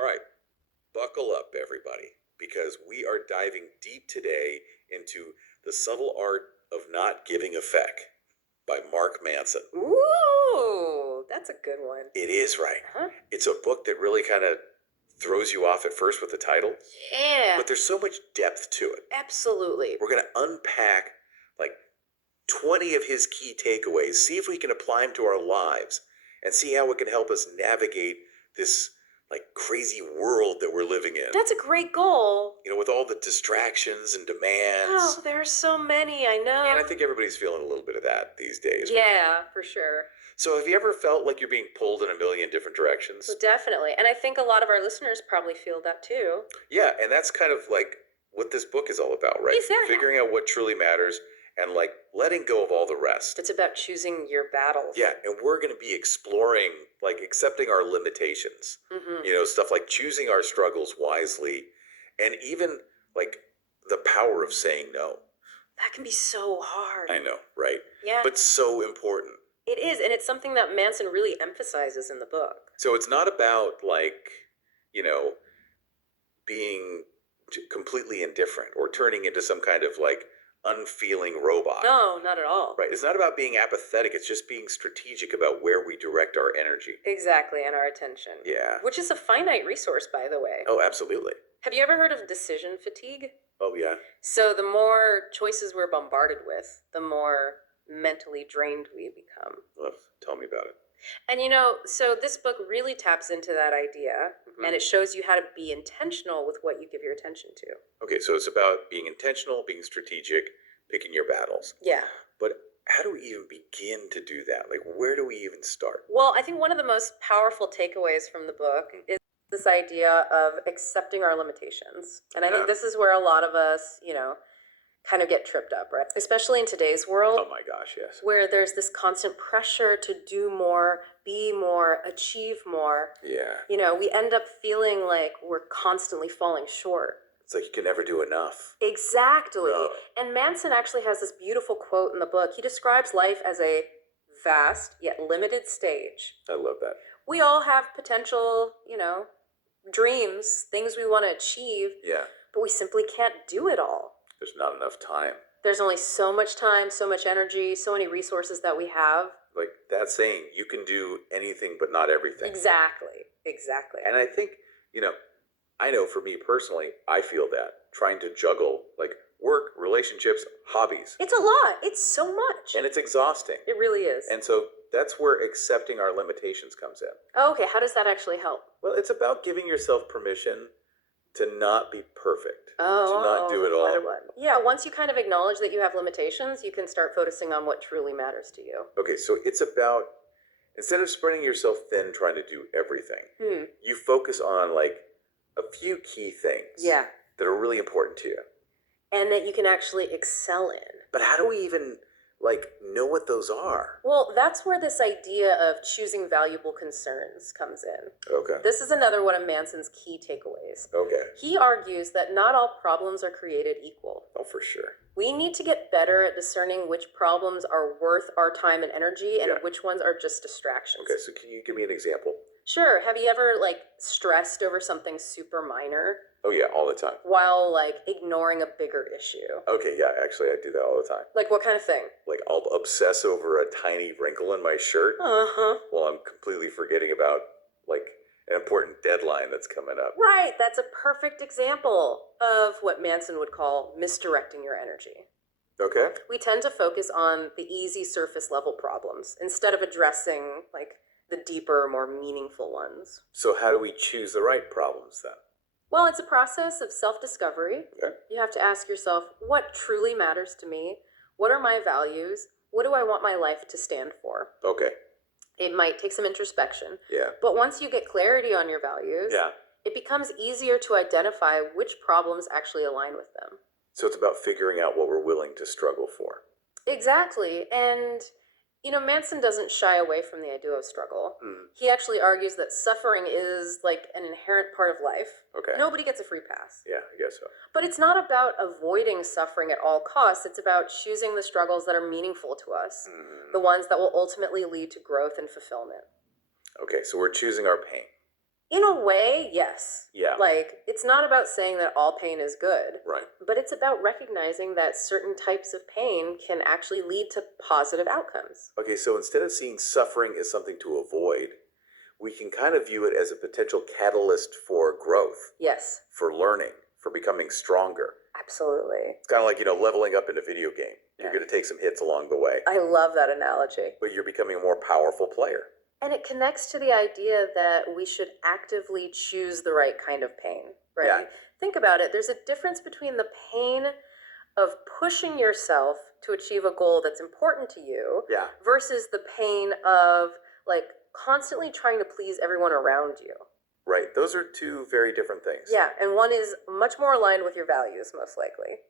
All right, buckle up, everybody, because we are diving deep today into The Subtle Art of Not Giving a Feck by Mark Manson. Ooh, that's a good one. It is, right? Huh? It's a book that really kind of throws you off at first with the title, Yeah, but there's so much depth to it. absolutely. We're going to unpack like 20 of his key takeaways, see if we can apply them to our lives, and see how it can help us navigate this like crazy world that we're living in. That's a great goal. You know, with all the distractions and demands. Oh, there's so many, I know. And I think everybody's feeling a little bit of that these days. Yeah, for sure. So have you ever felt like you're being pulled in a million different directions? So definitely. And I think a lot of our listeners probably feel that too. Yeah, and that's kind of like what this book is all about, right? Exactly. Figuring out what truly matters and like letting go of all the rest. It's about choosing your battles. Yeah, and we're going to be exploring, like accepting our limitations. Mm-hmm. You know, stuff like choosing our struggles wisely, and even like the power of saying no. That can be so hard. I know, right? Yeah. But so important. It is, and it's something that Manson really emphasizes in the book. So it's not about like, you know, being completely indifferent or turning into some kind of like unfeeling robot. No, not at all. Right. It's not about being apathetic. It's just being strategic about where we direct our energy. Exactly, and our attention. Yeah. Which is a finite resource, by the way. Oh, absolutely. Have you ever heard of decision fatigue? Oh, yeah. So the more choices we're bombarded with, the more mentally drained we become. Well, tell me about it. And so this book really taps into that idea, and it shows you how to be intentional with what you give your attention to. Okay, so it's about being intentional, being strategic, picking your battles. Yeah. But how do we even begin to do that? Like, where do we even start? Well, I think one of the most powerful takeaways from the book is this idea of accepting our limitations. And I think this is where a lot of us, kind of get tripped up, right? Especially in today's world. Oh my gosh, yes. Where there's this constant pressure to do more, be more, achieve more. Yeah. We end up feeling like we're constantly falling short. It's like you can never do enough. Exactly. No. And Manson actually has this beautiful quote in the book. He describes life as a vast yet limited stage. I love that. We all have potential, dreams, things we want to achieve. Yeah. But we simply can't do it all. There's not enough time. There's only so much time, so much energy, so many resources that we have. Like that saying, you can do anything but not everything. Exactly. And I think, I know for me personally, I feel that trying to juggle like work, relationships, hobbies. It's a lot. It's so much. And it's exhausting. It really is. And so that's where accepting our limitations comes in. Oh, okay. How does that actually help? Well, it's about giving yourself permission to not be perfect. Oh, to not do it all. Yeah, once you kind of acknowledge that you have limitations, you can start focusing on what truly matters to you. Okay, so it's about, instead of spreading yourself thin trying to do everything, you focus on like a few key things that are really important to you. And that you can actually excel in. But how do we even like know what those are? Well, that's where this idea of choosing valuable concerns comes in. Okay. This is another one of Manson's key takeaways. Okay. He argues that not all problems are created equal. Oh, for sure. We need to get better at discerning which problems are worth our time and energy and which ones are just distractions. Okay, so can you give me an example? Sure. Have you ever stressed over something super minor? Oh yeah, all the time. While ignoring a bigger issue? Okay, yeah, actually I do that all the time. Like what kind of thing? Like I'll obsess over a tiny wrinkle in my shirt while I'm completely forgetting about an important deadline that's coming up. Right, that's a perfect example of what Manson would call misdirecting your energy. Okay. We tend to focus on the easy surface level problems instead of addressing the deeper, more meaningful ones. So how do we choose the right problems then? Well, it's a process of self-discovery. Okay. You have to ask yourself, what truly matters to me? What are my values? What do I want my life to stand for? Okay. It might take some introspection. Yeah. But once you get clarity on your values, it becomes easier to identify which problems actually align with them. So it's about figuring out what we're willing to struggle for. Exactly. And Manson doesn't shy away from the idea of struggle. He actually argues that suffering is an inherent part of life. Okay. Nobody gets a free pass. Yeah, I guess so. But it's not about avoiding suffering at all costs. It's about choosing the struggles that are meaningful to us, the ones that will ultimately lead to growth and fulfillment. Okay, so we're choosing our pain. In a way, yes. Yeah. Like, it's not about saying that all pain is good, Right. but it's about recognizing that certain types of pain can actually lead to positive outcomes. Okay, so instead of seeing suffering as something to avoid, we can kind of view it as a potential catalyst for growth, Yes, for learning, for becoming stronger. absolutely. It's kind of like, leveling up in a video game. You're Yeah. going to take some hits along the way, I love that analogy. but you're becoming a more powerful player. And it connects to the idea that we should actively choose the right kind of pain, right? Yeah. Think about it. There's a difference between the pain of pushing yourself to achieve a goal that's important to you Yeah. versus the pain of like constantly trying to please everyone around you. Right. Those are two very different things. Yeah, and one is much more aligned with your values, most likely.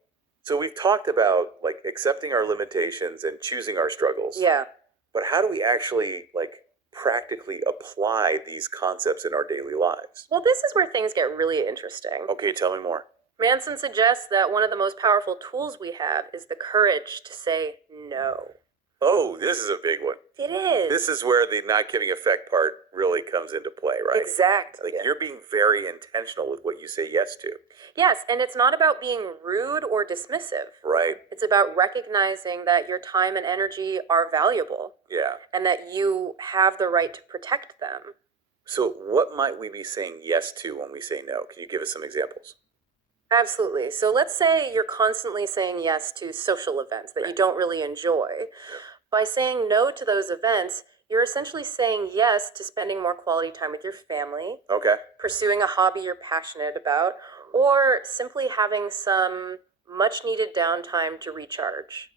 So we've talked about like accepting our limitations and choosing our struggles. Yeah. But how do we actually like practically apply these concepts in our daily lives? Well, this is where things get really interesting. Okay, tell me more. Manson suggests that one of the most powerful tools we have is the courage to say no. Oh, this is a big one. It is. This is where the not giving effect part really comes into play, right? Exactly. Like you're being very intentional with what you say yes to. Yes, and it's not about being rude or dismissive. Right. It's about recognizing that your time and energy are valuable Yeah. and that you have the right to protect them. So what might we be saying yes to when we say no? Can you give us some examples? Absolutely. So let's say you're constantly saying yes to social events that you don't really enjoy. By saying no to those events, you're essentially saying yes to spending more quality time with your family, Okay. pursuing a hobby you're passionate about, or simply having some much needed downtime to recharge.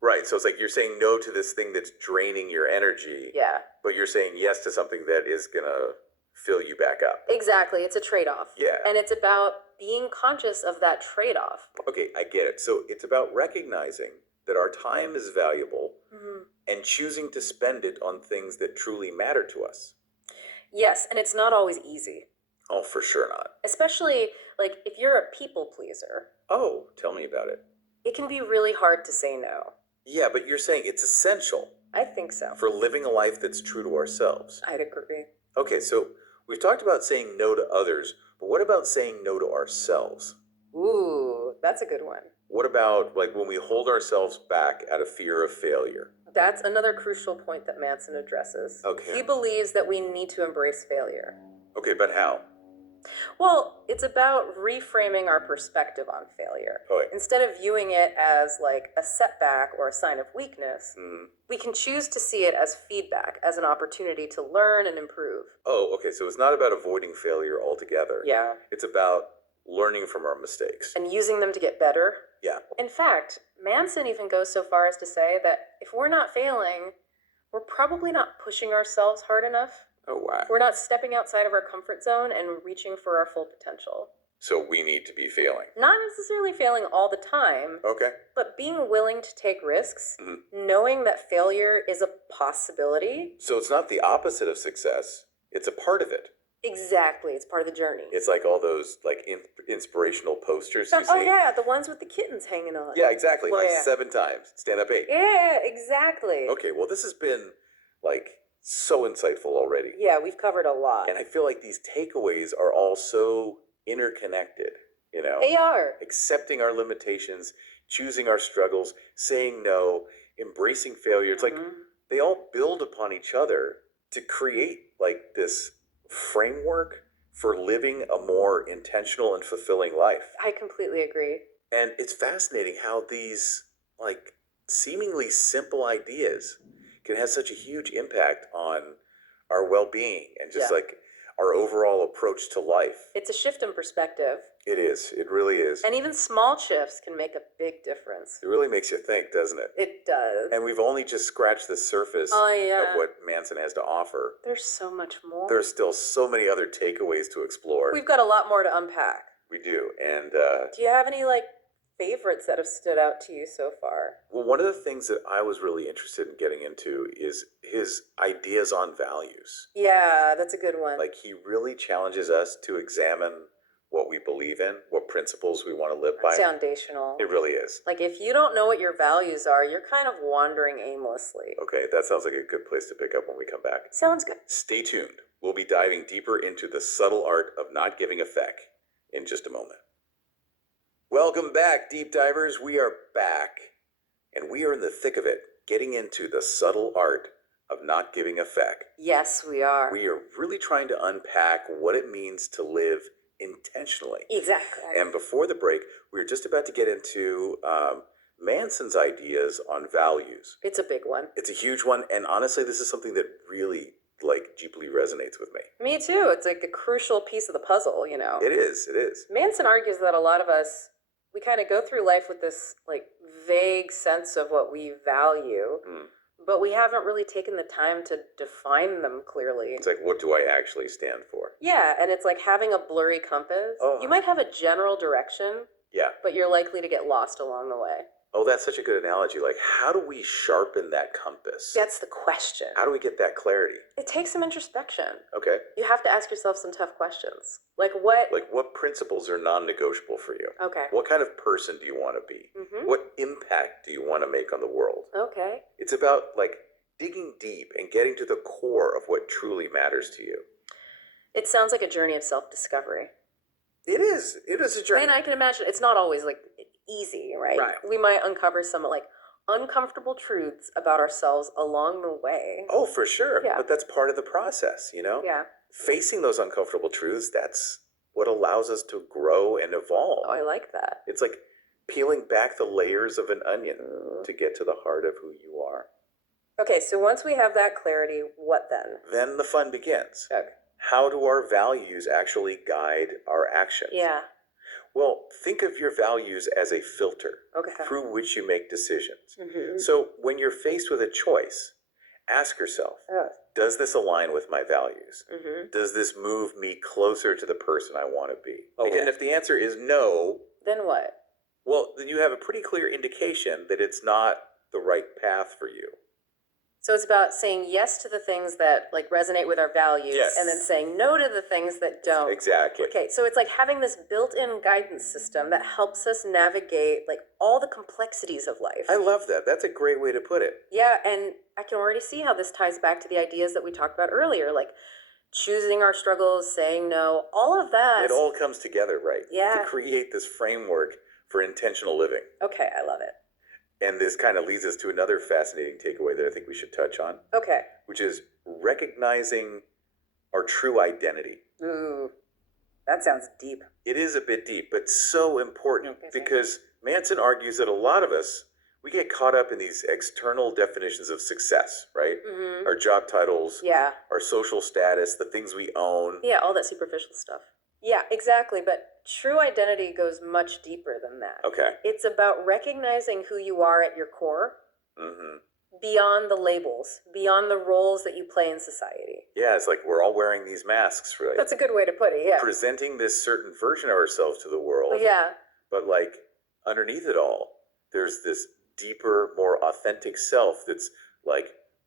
Right. So it's like you're saying no to this thing that's draining your energy, Yeah, but you're saying yes to something that is going to fill you back up. exactly. It's a trade off. Yeah. And it's about being conscious of that trade off. Okay, I get it. So it's about recognizing that our time is valuable and choosing to spend it on things that truly matter to us. Yes, and it's not always easy, Oh, for sure not. especially like if you're a people pleaser. Oh, tell me about it. It can be really hard to say no. Yeah, but you're saying it's essential I think so. for living a life that's true to ourselves. I'd agree. Okay, so we've talked about saying no to others, but what about saying no to ourselves? Ooh, that's a good one. What about like when we hold ourselves back out of fear of failure? That's another crucial point that Manson addresses. Okay. He believes that we need to embrace failure. Okay, but how? Well, it's about reframing our perspective on failure. Okay. Instead of viewing it as like a setback or a sign of weakness, Mm. we can choose to see it as feedback, as an opportunity to learn and improve. Oh, okay, so it's not about avoiding failure altogether. Yeah. It's about learning from our mistakes. And using them to get better. Yeah. In fact, Manson even goes so far as to say that if we're not failing, we're probably not pushing ourselves hard enough. Oh, wow. We're not stepping outside of our comfort zone and reaching for our full potential. So we need to be failing. Not necessarily failing all the time, Okay. but being willing to take risks, Mhm. knowing that failure is a possibility. So it's not the opposite of success, it's a part of it. Exactly, it's part of the journey. It's like all those like inspirational posters you see. Oh yeah, the ones with the kittens hanging on. Yeah, exactly. Well, Like yeah. 7 times. Stand up 8. Yeah, exactly. Okay, well this has been like so insightful already. Yeah, we've covered a lot. And I feel like these takeaways are all so interconnected, They are. accepting our limitations, choosing our struggles, saying no, embracing failure. It's like Mhm. they all build upon each other to create like this framework for living a more intentional and fulfilling life. I completely agree. And it's fascinating how these like seemingly simple ideas can have such a huge impact on our well-being and just Yeah. like our overall approach to life. It's a shift in perspective. It is. It really is. And even small shifts can make a big difference. It really makes you think, doesn't it? It does. And we've only just scratched the surface Oh, yeah. of what Manson has to offer. There's so much more. There's still so many other takeaways to explore. We've got a lot more to unpack. We do. And Do you have any like favorites that have stood out to you so far? well, one of the things that I was really interested in getting into is his ideas on values. Yeah, that's a good one. Like he really challenges us to examine what we believe in, what principles we want to live by. Foundational. It really is. Like if you don't know what your values are, you're kind of wandering aimlessly. Okay, that sounds like a good place to pick up when we come back. Sounds good. Stay tuned. We'll be diving deeper into the subtle art of not giving a feck in just a moment. Welcome back, deep divers. We are back, and we are in the thick of it, getting into the subtle art of not giving a feck. Yes, we are. We are really trying to unpack what it means to live intentionally. Exactly. And before the break, we were just about to get into Manson's ideas on values. It's a big one. It's a huge one, and honestly, this is something that really, deeply resonates with me. Me too. It's like a crucial piece of the puzzle, you know. It is. Manson argues that a lot of us, we kind of go through life with this vague sense of what we value, but we haven't really taken the time to define them clearly. It's like, what do I actually stand for? Yeah, and it's like having a blurry compass. Oh. You might have a general direction, Yeah. but you're likely to get lost along the way. Oh, that's such a good analogy. How do we sharpen that compass? That's the question. How do we get that clarity? It takes some introspection. Okay. You have to ask yourself some tough questions. What principles are non-negotiable for you? Okay. What kind of person do you want to be? Mm-hmm. What impact do you want to make on the world? Okay. It's about digging deep and getting to the core of what truly matters to you. It sounds like a journey of self-discovery. It is. It is a journey. And I can imagine it's not always easy, right? Right. We might uncover some uncomfortable truths about ourselves along the way. Oh, for sure. Yeah. But that's part of the process, Yeah. Facing those uncomfortable truths, that's what allows us to grow and evolve. Oh, I like that. It's like peeling back the layers of an onion to get to the heart of who you are. Okay, so once we have that clarity, what then? Then the fun begins. Okay. How do our values actually guide our actions? Yeah. Well, think of your values as a filter Okay. through which you make decisions. Mm-hmm. So when you're faced with a choice, ask yourself, does this align with my values? Mm-hmm. Does this move me closer to the person I want to be? Okay. And if the answer is no, Then what? well, then you have a pretty clear indication that it's not the right path for you. So it's about saying yes to the things that resonate with our values, Yes. and then saying no to the things that don't. Exactly. Okay, so it's like having this built-in guidance system that helps us navigate all the complexities of life. I love that. That's a great way to put it. Yeah, and I can already see how this ties back to the ideas that we talked about earlier, choosing our struggles, saying no, all of that. It all comes together, right? Yeah. To create this framework for intentional living. Okay, I love it. And this kind of leads us to another fascinating takeaway that I think we should touch on, Okay. which is recognizing our true identity. Ooh, that sounds deep. It is a bit deep, but so important Okay. because Manson argues that a lot of us, we get caught up in these external definitions of success, right? Mm-hmm. Our job titles, Yeah. our social status, the things we own. Yeah, all that superficial stuff. Yeah, exactly. But true identity goes much deeper than that. Okay. It's about recognizing who you are at your core Mm-hmm. beyond the labels, beyond the roles that you play in society. Yeah, it's like we're all wearing these masks, right? That's a good way to put it, yeah. Presenting this certain version of ourselves to the world. Yeah, But underneath it all, there's this deeper, more authentic self that's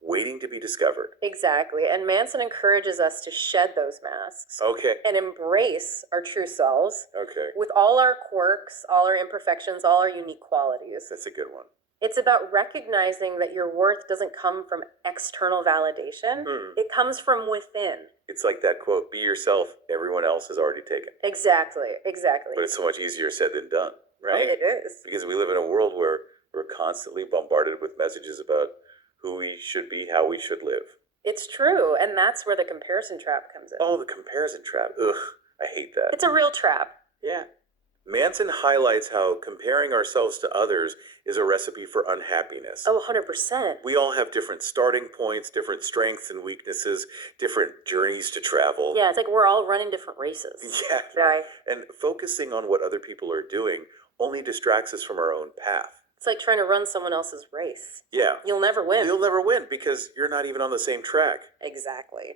waiting to be discovered. exactly. And Manson encourages us to shed those masks Okay. and embrace our true selves Okay. with all our quirks, all our imperfections, all our unique qualities. That's a good one. It's about recognizing that your worth doesn't come from external validation. It comes from within. It's like that quote, be yourself, everyone else has already taken. Exactly. But it's so much easier said than done, Oh, right? it is. Because we live in a world where we're constantly bombarded with messages about who we should be, how we should live. It's true, and that's where the comparison trap comes in. Oh, the comparison trap. Ugh, I hate that. It's a real trap. Yeah. Manson highlights how comparing ourselves to others is a recipe for unhappiness. Oh, 100%. We all have different starting points, different strengths and weaknesses, different journeys to travel. Yeah, it's like we're all running different races. Yeah. Right. And focusing on what other people are doing only distracts us from our own path. It's like trying to run someone else's race. Yeah. You'll never win. You'll never win because you're not even on the same track. Exactly.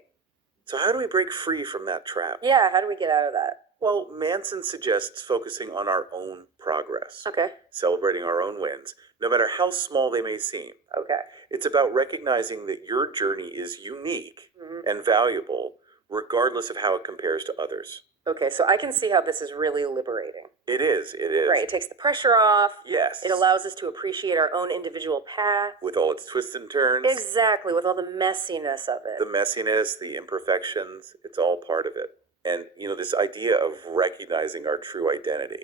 So how do we break free from that trap? Yeah, how do we get out of that? Well, Manson suggests focusing on our own progress, Okay. celebrating our own wins, no matter how small they may seem. Okay. It's about recognizing that your journey is unique Mhm. and valuable, regardless of how it compares to others. Okay, so I can see how this is really liberating. It is. Right, it takes the pressure off. Yes. It allows us to appreciate our own individual path. With all its twists and turns. Exactly, with all the messiness of it. The messiness, the imperfections, it's all part of it. And, this idea of recognizing our true identity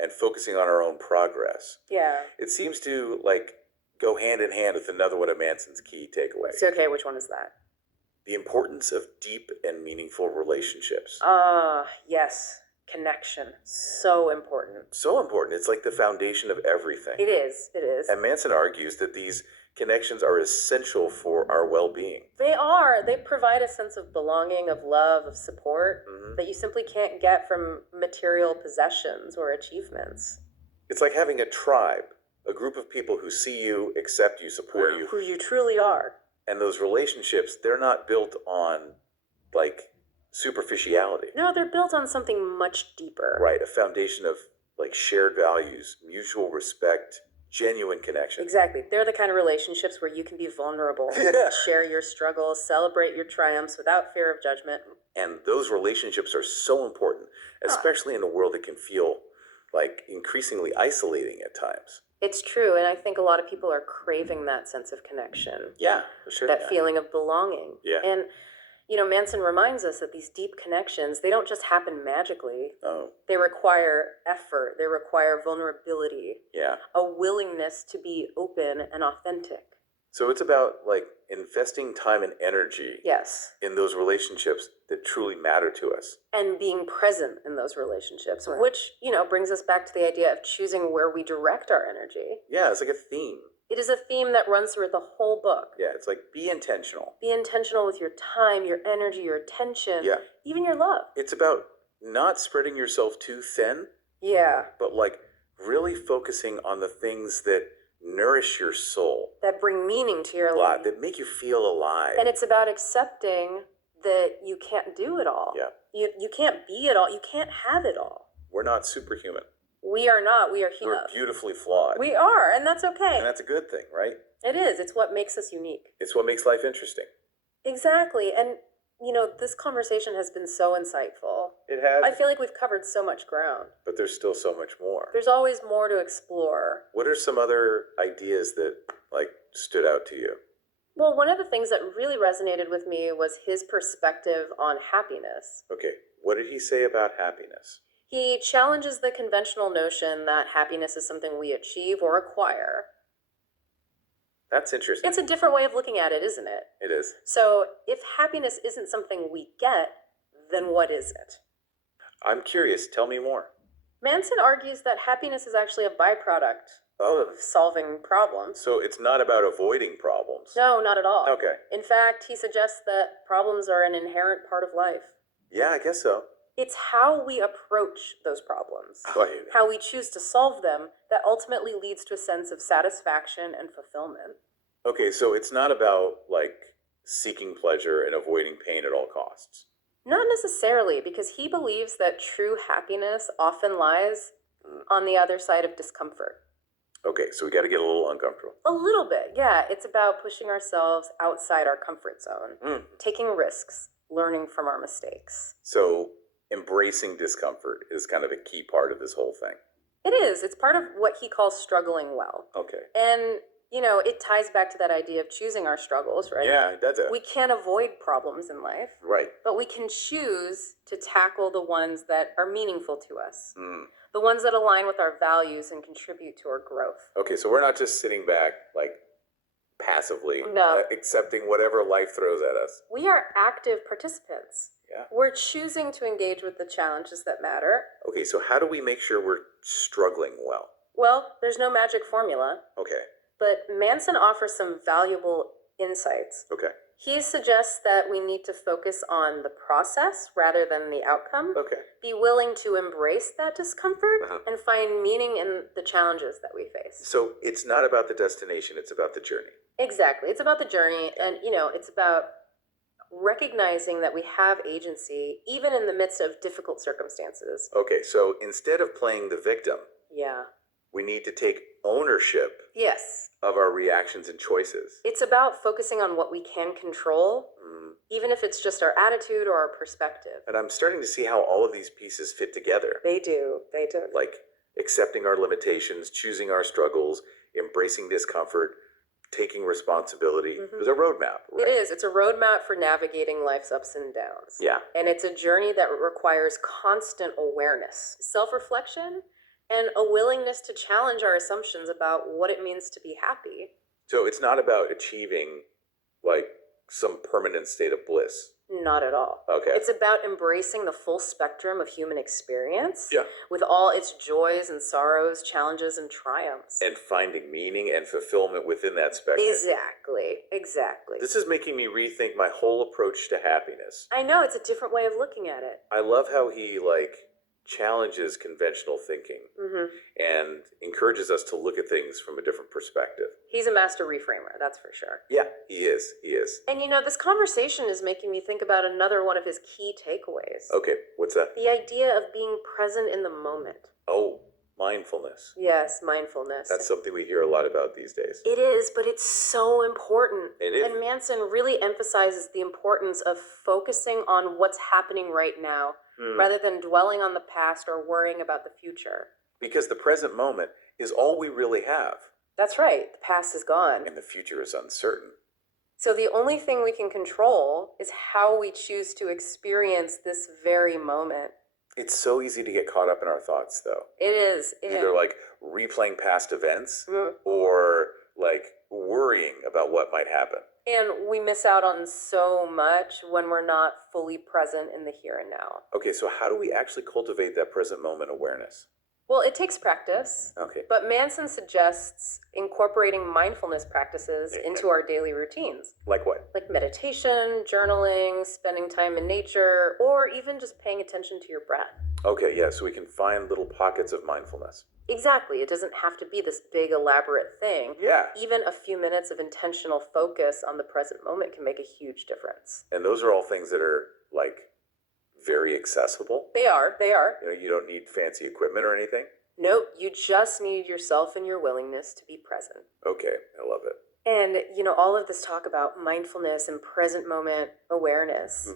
and focusing on our own progress. Yeah. It seems to, go hand in hand with another one of Manson's key takeaways. So, okay, which one is that? The importance of deep and meaningful relationships. Yes. Connection. So important. So important. It's like the foundation of everything. It is. And Manson argues that these connections are essential for our well-being. They are. They provide a sense of belonging, of love, of support that you simply can't get from material possessions or achievements. It's like having a tribe, a group of people who see you, accept you, support you. Who you truly are. And those relationships, they're not built on, superficiality. No, they're built on something much deeper. Right, a foundation of, shared values, mutual respect, genuine connection. Exactly. They're the kind of relationships where you can be vulnerable, share your struggles, celebrate your triumphs without fear of judgment. And those relationships are so important, especially in a world that can feel, increasingly isolating at times. It's true, and I think a lot of people are craving that sense of connection. Yeah, for sure. That feeling of belonging. Yeah. And, Manson reminds us that these deep connections, they don't just happen magically. Oh. They require effort. They require vulnerability. Yeah. A willingness to be open and authentic. So it's about, investing time and energy. Yes. In those relationships that truly matter to us. And being present in those relationships, Right. which, brings us back to the idea of choosing where we direct our energy. Yeah, it's like a theme. It is a theme that runs through the whole book. Yeah, it's like be intentional. Be intentional with your time, your energy, your attention, Yeah. even your love. It's about not spreading yourself too thin, Yeah. but really focusing on the things that nourish your soul. That bring meaning to your life. That make you feel alive. And it's about accepting that you can't do it all. Yeah. You can't be it all. You can't have it all. We're not superhuman. We are not. We are We're human. beautifully flawed. We are, and that's okay. And that's a good thing, right? It is. It's what makes us unique. It's what makes life interesting. Exactly. And, this conversation has been so insightful. It has. I feel like we've covered so much ground. But there's still so much more. There's always more to explore. What are some other ideas that, stood out to you? Well, one of the things that really resonated with me was his perspective on happiness. Okay, what did he say about happiness? He challenges the conventional notion that happiness is something we achieve or acquire. That's interesting. It's a different way of looking at it, isn't it? It is. So, if happiness isn't something we get, then what is it? I'm curious. Tell me more. Manson argues that happiness is actually a byproduct Oh, of solving problems. so it's not about avoiding problems. No, not at all. Okay. In fact, he suggests that problems are an inherent part of life. Yeah, I guess so. It's how we approach those problems, how we choose to solve them, that ultimately leads to a sense of satisfaction and fulfillment. Okay, so it's not about, seeking pleasure and avoiding pain at all costs. Not necessarily, because he believes that true happiness often lies on the other side of discomfort. Okay, so we got to get a little uncomfortable. A little bit, yeah. It's about pushing ourselves outside our comfort zone, taking risks, learning from our mistakes. So embracing discomfort is kind of a key part of this whole thing. It is. It's part of what he calls struggling well. Okay. And, it ties back to that idea of choosing our struggles, right? Yeah, that's it. We can't avoid problems in life, Right. but we can choose to tackle the ones that are meaningful to us, Mm. the ones that align with our values and contribute to our growth. Okay, so we're not just sitting back, passively, No. accepting whatever life throws at us. We are active participants. Yeah. We're choosing to engage with the challenges that matter. Okay, so how do we make sure we're struggling well? Well, there's no magic formula, Okay. but Manson offers some valuable insights. Okay. He suggests that we need to focus on the process rather than the outcome. Okay. Be willing to embrace that discomfort Uh-huh. and find meaning in the challenges that we face. So it's not about the destination, it's about the journey. Exactly. It's about the journey, and it's about recognizing that we have agency even in the midst of difficult circumstances. Okay, so instead of playing the victim, Yeah. we need to take ownership Yes. of our reactions and choices. It's about focusing on what we can control, even if it's just our attitude or our perspective. And I'm starting to see how all of these pieces fit together. They do. They do. Like accepting our limitations, choosing our struggles, embracing discomfort, taking responsibility. There's a roadmap, right? It is. It's a roadmap for navigating life's ups and downs. Yeah. And it's a journey that requires constant awareness, self-reflection, and a willingness to challenge our assumptions about what it means to be happy. So it's not about achieving like some permanent state of bliss. Not at all. Okay. It's about embracing the full spectrum of human experience Yeah. with all its joys and sorrows, challenges and triumphs. And finding meaning and fulfillment within that spectrum. Exactly. This is making me rethink my whole approach to happiness. I know, it's a different way of looking at it. I love how he challenges conventional thinking and encourages us to look at things from a different perspective. He's a master reframer, that's for sure. Yeah, he is. And this conversation is making me think about another one of his key takeaways. Okay, what's that? The idea of being present in the moment. Oh, mindfulness. Yes, mindfulness. That's something we hear a lot about these days. It is, but it's so important. It is. And Manson really emphasizes the importance of focusing on what's happening right now, rather than dwelling on the past or worrying about the future. Because the present moment is all we really have, That's right, the past is gone. and the future is uncertain. So the only thing we can control is how we choose to experience this very moment. It's so easy to get caught up in our thoughts, though. It is. Either replaying past events Mhm. or worrying about what might happen. And we miss out on so much when we're not fully present in the here and now. Okay, so how do we actually cultivate that present moment awareness? Well, it takes practice, Okay. but Manson suggests incorporating mindfulness practices into our daily routines, Like what? like meditation, journaling, spending time in nature, or even just paying attention to your breath. Okay, yeah, so we can find little pockets of mindfulness. Exactly. It doesn't have to be this big, elaborate thing. Yeah, Even a few minutes of intentional focus on the present moment can make a huge difference. and those are all things that are very accessible. They are. You don't need fancy equipment or anything. Nope, you just need yourself and your willingness to be present. Okay, I love it. And, all of this talk about mindfulness and present moment awareness,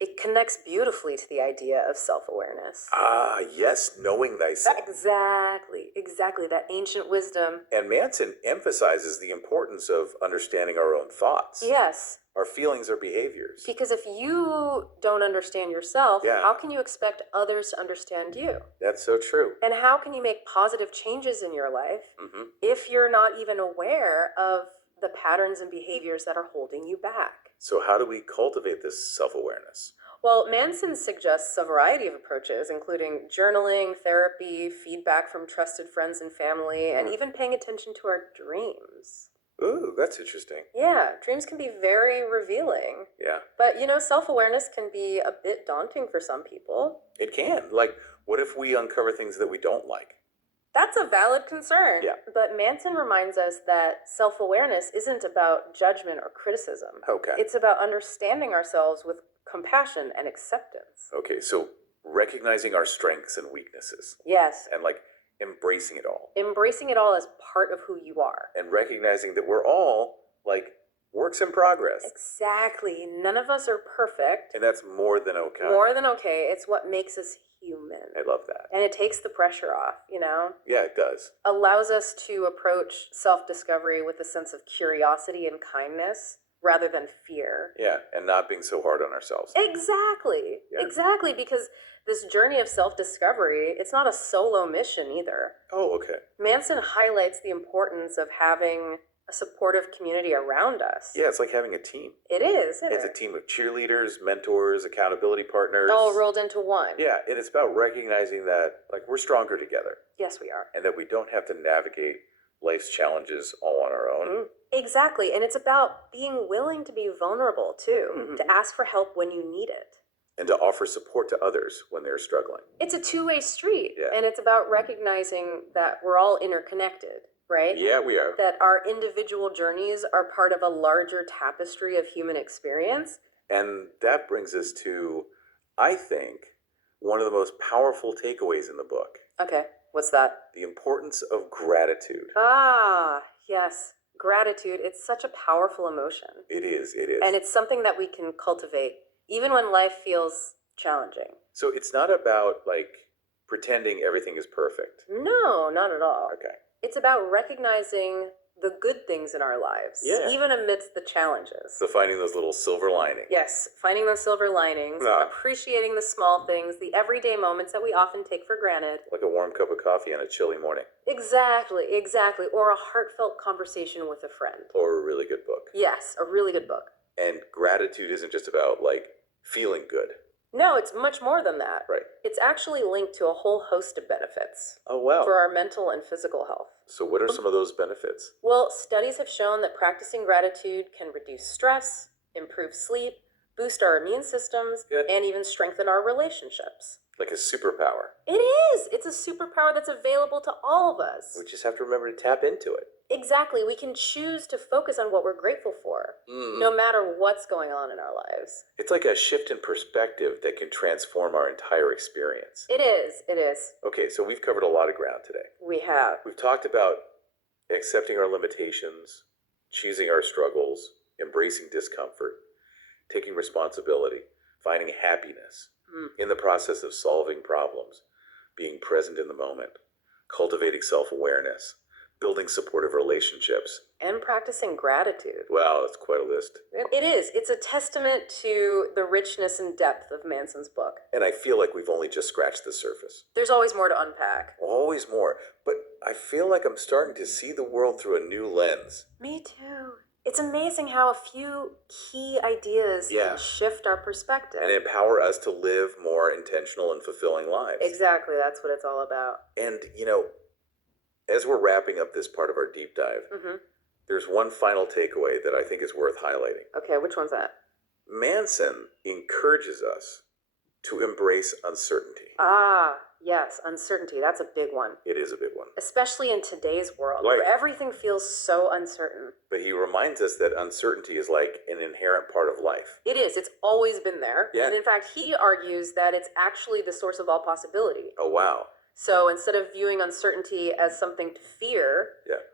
it connects beautifully to the idea of self-awareness. Ah, yes, knowing thyself. Exactly, that ancient wisdom. And Manson emphasizes the importance of understanding our own thoughts, Yes, our feelings, our behaviors. because if you don't understand yourself, Yeah. how can you expect others to understand you? That's so true. And how can you make positive changes in your life if you're not even aware of the patterns and behaviors that are holding you back? So how do we cultivate this self-awareness? Well, Manson suggests a variety of approaches, including journaling, therapy, feedback from trusted friends and family, and even paying attention to our dreams. Ooh, that's interesting. Yeah, dreams can be very revealing. Yeah, But, self-awareness can be a bit daunting for some people. it can. What if we uncover things that we don't like? That's a valid concern. Yeah. But Manson reminds us that self-awareness isn't about judgment or criticism. Okay. It's about understanding ourselves with compassion and acceptance. Okay, so recognizing our strengths and weaknesses Yes. and embracing it all Embracing it all as part of who you are. and recognizing that we're all works in progress. Exactly. None of us are perfect. And that's more than okay. More than okay. It's what makes us human. I love that. And it takes the pressure off, Yeah, it does. Allows us to approach self-discovery with a sense of curiosity and kindness rather than fear. Yeah, and not being so hard on ourselves. Exactly. Yeah. Exactly, because this journey of self-discovery, it's not a solo mission either. Oh, okay. Manson highlights the importance of having a supportive community around us. Yeah, it's like having a team. It is. It's a team of cheerleaders, mentors, accountability partners. All rolled into one. Yeah, and it's about recognizing that we're stronger together Yes, we are. and that we don't have to navigate life's challenges all on our own. Exactly. And it's about being willing to be vulnerable too, to ask for help when you need it. And to offer support to others when they're struggling. It's a two-way street. Yeah. And it's about recognizing that we're all interconnected, right? Yeah, we are. That our individual journeys are part of a larger tapestry of human experience. And that brings us to, I think, one of the most powerful takeaways in the book. Okay. What's that? The importance of gratitude. Ah, yes. Gratitude. It's such a powerful emotion. It is, it is. And it's something that we can cultivate even when life feels challenging. So it's not about like pretending everything is perfect. No, not at all. Okay. It's about recognizing the good things in our lives, Yeah. even amidst the challenges. So finding those little silver linings. Yes, finding those silver linings, Yeah. appreciating the small things, the everyday moments that we often take for granted. Like a warm cup of coffee on a chilly morning. Exactly, exactly. Or a heartfelt conversation with a friend. Or a really good book. Yes, a really good book. And gratitude isn't just about like feeling good. No, it's much more than that. Right. It's actually linked to a whole host of benefits Oh, wow. for our mental and physical health. So what are some of those benefits? Well, studies have shown that practicing gratitude can reduce stress, improve sleep, boost our immune systems, Good. and even strengthen our relationships. Like a superpower. It is! It's a superpower that's available to all of us. We just have to remember to tap into it. Exactly. We can choose to focus on what we're grateful for, no matter what's going on in our lives. It's like a shift in perspective that can transform our entire experience. It is. It is. Okay, so we've covered a lot of ground today. We have. We've talked about accepting our limitations, choosing our struggles, embracing discomfort, taking responsibility, finding happiness in the process of solving problems, being present in the moment, cultivating self-awareness, building supportive relationships. And practicing gratitude. Wow, that's quite a list. It is. It's a testament to the richness and depth of Manson's book. And I feel like we've only just scratched the surface. There's always more to unpack. Always more. But I feel like I'm starting to see the world through a new lens. Me too. It's amazing how a few key ideas can shift our perspective. And empower us to live more intentional and fulfilling lives. Exactly. That's what it's all about. And, you know, as we're wrapping up this part of our deep dive, there's one final takeaway that I think is worth highlighting. Okay, which one's that? Manson encourages us to embrace uncertainty. Ah, yes, uncertainty. That's a big one. It is a big one. Especially in today's world, Right. where everything feels so uncertain. But he reminds us that uncertainty is like an inherent part of life. It is. It's always been there. Yeah. And in fact, he argues that it's actually the source of all possibility. Oh, wow. So instead of viewing uncertainty as something to fear,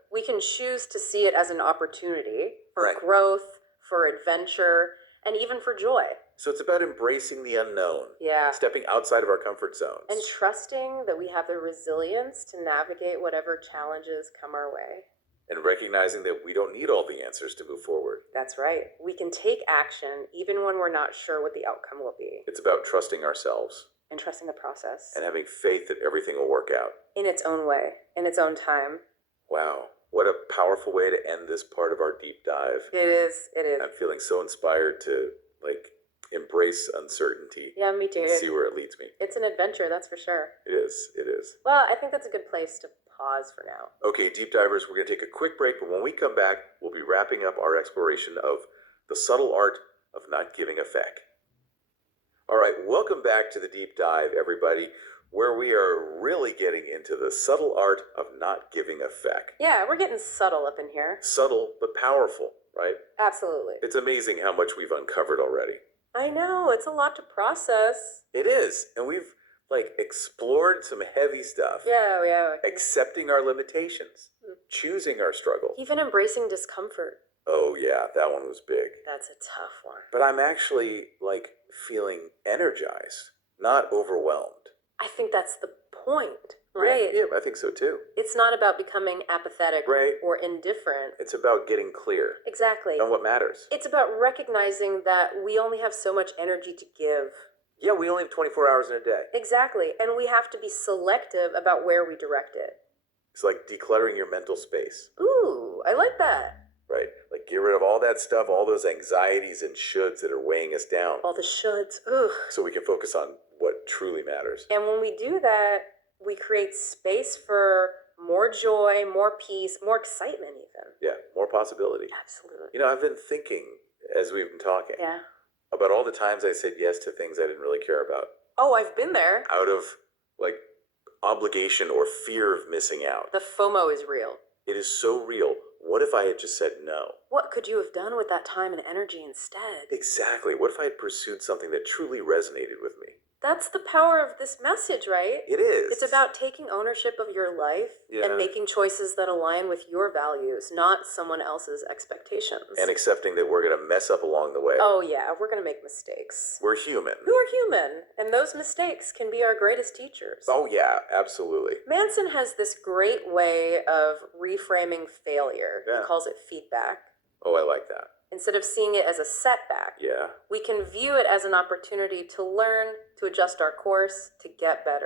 we can choose to see it as an opportunity for Right. growth, for adventure, and even for joy. So it's about embracing the unknown. Yeah. Stepping outside of our comfort zones. And trusting that we have the resilience to navigate whatever challenges come our way. And recognizing that we don't need all the answers to move forward. That's right. We can take action even when we're not sure what the outcome will be. It's about trusting ourselves. And trusting the process. And having faith that everything will work out. In its own way, in its own time. Wow. What a powerful way to end this part of our deep dive. It is. It is. I'm feeling so inspired to, like, embrace uncertainty. Yeah, me too. And see where it leads me. It's an adventure, that's for sure. It is. It is. Well, I think that's a good place to pause for now. Okay, deep divers, we're going to take a quick break, but when we come back, we'll be wrapping up our exploration of the subtle art of not giving a feck. All right, welcome back to the deep dive, everybody, where we are really getting into the subtle art of not giving a feck. Yeah, we're getting subtle up in here. Subtle, but powerful, right? Absolutely. It's amazing how much we've uncovered already. I know, it's a lot to process. It is, and we've, like, explored some heavy stuff. Yeah. Accepting our limitations, choosing our struggles. Even embracing discomfort. Oh yeah, that one was big. That's a tough one. But I'm actually, like, feeling energized, not overwhelmed. I think that's the point, right? Yeah, I think so too. It's not about becoming apathetic Right. or indifferent. It's about getting clear Exactly. on what matters. It's about recognizing that we only have so much energy to give. Yeah, we only have 24 hours in a day. Exactly. And we have to be selective about where we direct it. It's like decluttering your mental space, Ooh, I like that. right? Like, get rid of all that stuff, all those anxieties and shoulds that are weighing us down, All the shoulds. Ugh. so we can focus on what truly matters. And when we do that, we create space for more joy, more peace, more excitement even. Yeah, more possibility. Absolutely. You know, I've been thinking, as we've been talking, Yeah. about all the times I said yes to things I didn't really care about. Oh, I've been there. Out of, like, obligation or fear of missing out. The FOMO is real. It is so real. What if I had just said no? What could you have done with that time and energy instead? Exactly. What if I had pursued something that truly resonated with me? That's the power of this message, right? It is. It's about taking ownership of your life Yeah. and making choices that align with your values, not someone else's expectations. And accepting that we're going to mess up along the way. Oh, yeah, we're going to make mistakes. We're human. Who are human, and those mistakes can be our greatest teachers. Oh, yeah, absolutely. Manson has this great way of reframing failure. Yeah. He calls it feedback. Oh, I like that. Instead of seeing it as a setback, Yeah. we can view it as an opportunity to learn, to adjust our course, to get better.